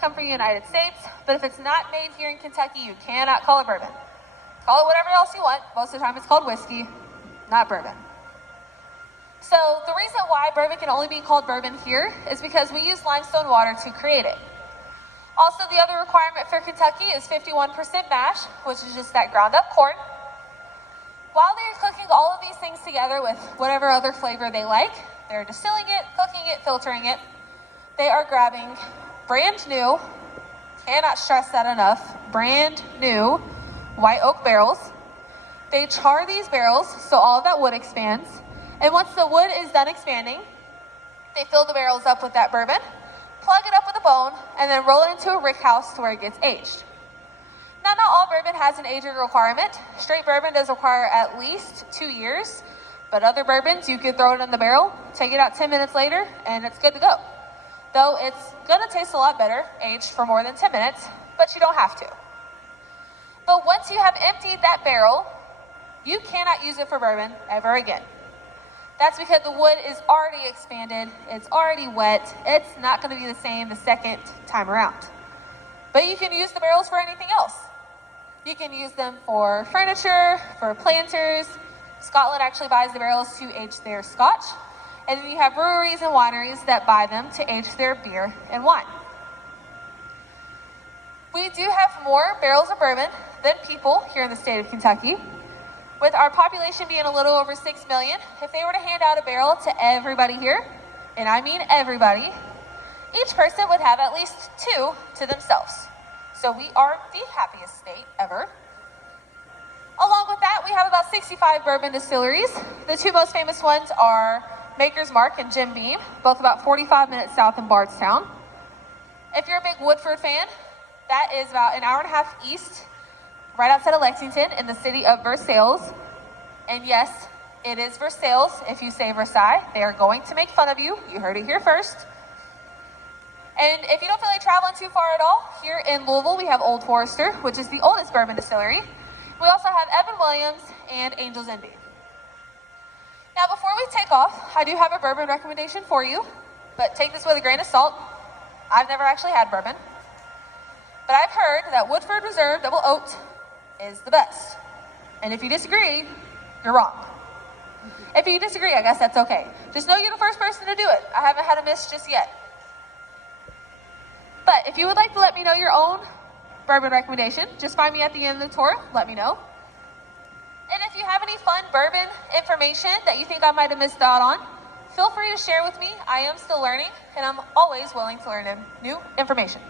come from the United States, but if it's not made here in Kentucky, you cannot call it bourbon. Call it whatever else you want. Most of the time it's called whiskey, not bourbon. So the reason why bourbon can only be called bourbon here is because we use limestone water to create it. Also, the other requirement for Kentucky is 51% mash, which is just that ground up corn. While they're cooking all of these things together with whatever other flavor they like, they're distilling it, cooking it, filtering it. They are grabbing brand new, cannot stress that enough, brand new white oak barrels. They char these barrels so all of that wood expands. And once the wood is done expanding, they fill the barrels up with that bourbon, plug it up with a bone, and then roll it into a rick house to where it gets aged. Now, not all bourbon has an aging requirement. Straight bourbon does require at least 2 years, but other bourbons, you could throw it in the barrel, take it out 10 minutes later, and it's good to go. Though it's gonna taste a lot better aged for more than 10 minutes, but you don't have to. But once you have emptied that barrel, you cannot use it for bourbon ever again. That's because the wood is already expanded, it's already wet, it's not gonna be the same the second time around. But you can use the barrels for anything else. You can use them for furniture, for planters. Scotland actually buys the barrels to age their scotch. And then you have breweries and wineries that buy them to age their beer and wine. We do have more barrels of bourbon than people here in the state of Kentucky. With our population being a little over 6 million, if they were to hand out a barrel to everybody here, and I mean everybody, each person would have at least 2 to themselves. So we are the happiest state ever. Along with that, we have about 65 bourbon distilleries. The 2 most famous ones are Maker's Mark and Jim Beam, both about 45 minutes south in Bardstown. If you're a big Woodford fan, that is about an hour and a half east, right outside of Lexington in the city of Versailles. And yes, it is Versailles. If you say Versailles, they are going to make fun of you. You heard it here first. And if you don't feel like traveling too far at all, here in Louisville, we have Old Forester, which is the oldest bourbon distillery. We also have Evan Williams and Angel's Envy. Now, before we take off, I do have a bourbon recommendation for you, but take this with a grain of salt. I've never actually had bourbon, but I've heard that Woodford Reserve Double Oaked is the best. And if you disagree, you're wrong. If you disagree, I guess that's okay. Just know you're the first person to do it. I haven't had a miss just yet. But if you would like to let me know your own bourbon recommendation, just find me at the end of the tour, let me know. And if you have any fun bourbon information that you think I might have missed out on, feel free to share with me. I am still learning, and I'm always willing to learn new information.